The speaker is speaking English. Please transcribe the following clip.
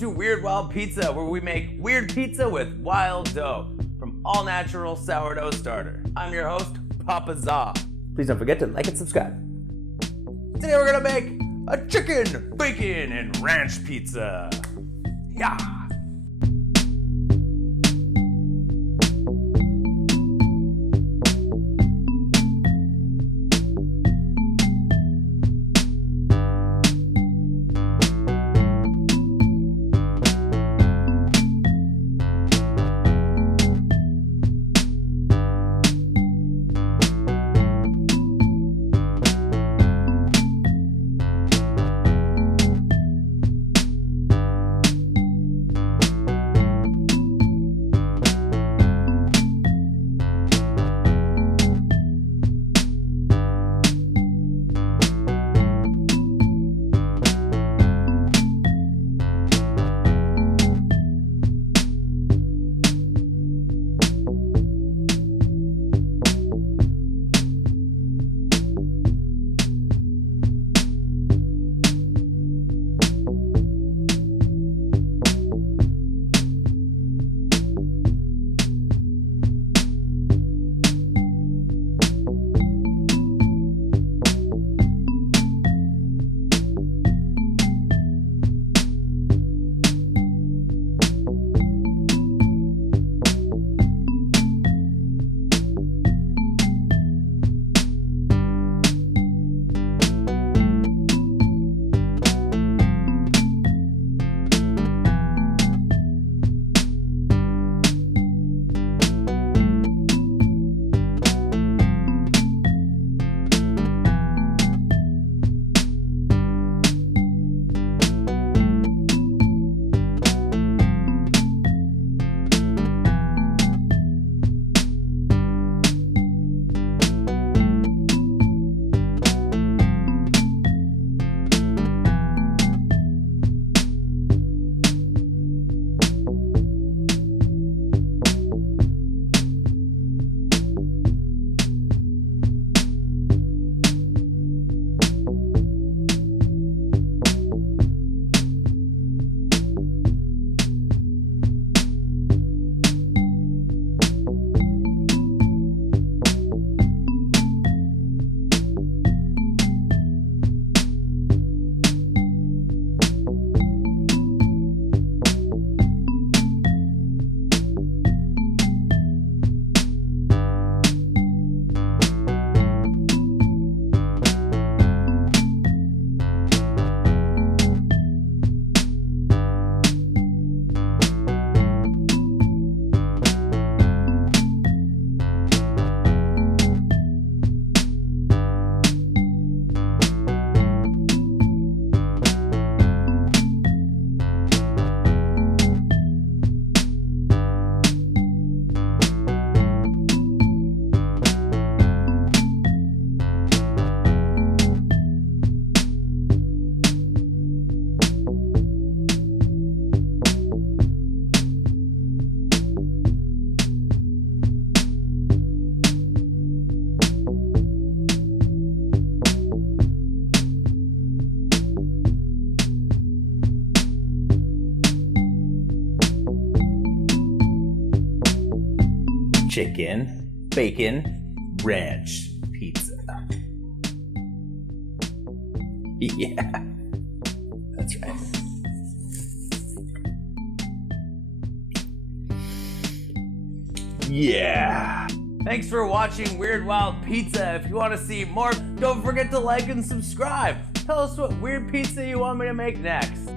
to Weird Wild Pizza, where we make weird pizza with wild dough from all natural sourdough starter. I'm your host, Papa Za. Please don't forget to like and subscribe. Today we're gonna make a chicken, bacon, and ranch pizza. Yeah. Chicken, bacon, ranch pizza. Yeah, that's right. Yeah. Thanks for watching Weird Wild Pizza. If you want to see more, don't forget to like and subscribe. Tell us what weird pizza you want me to make next.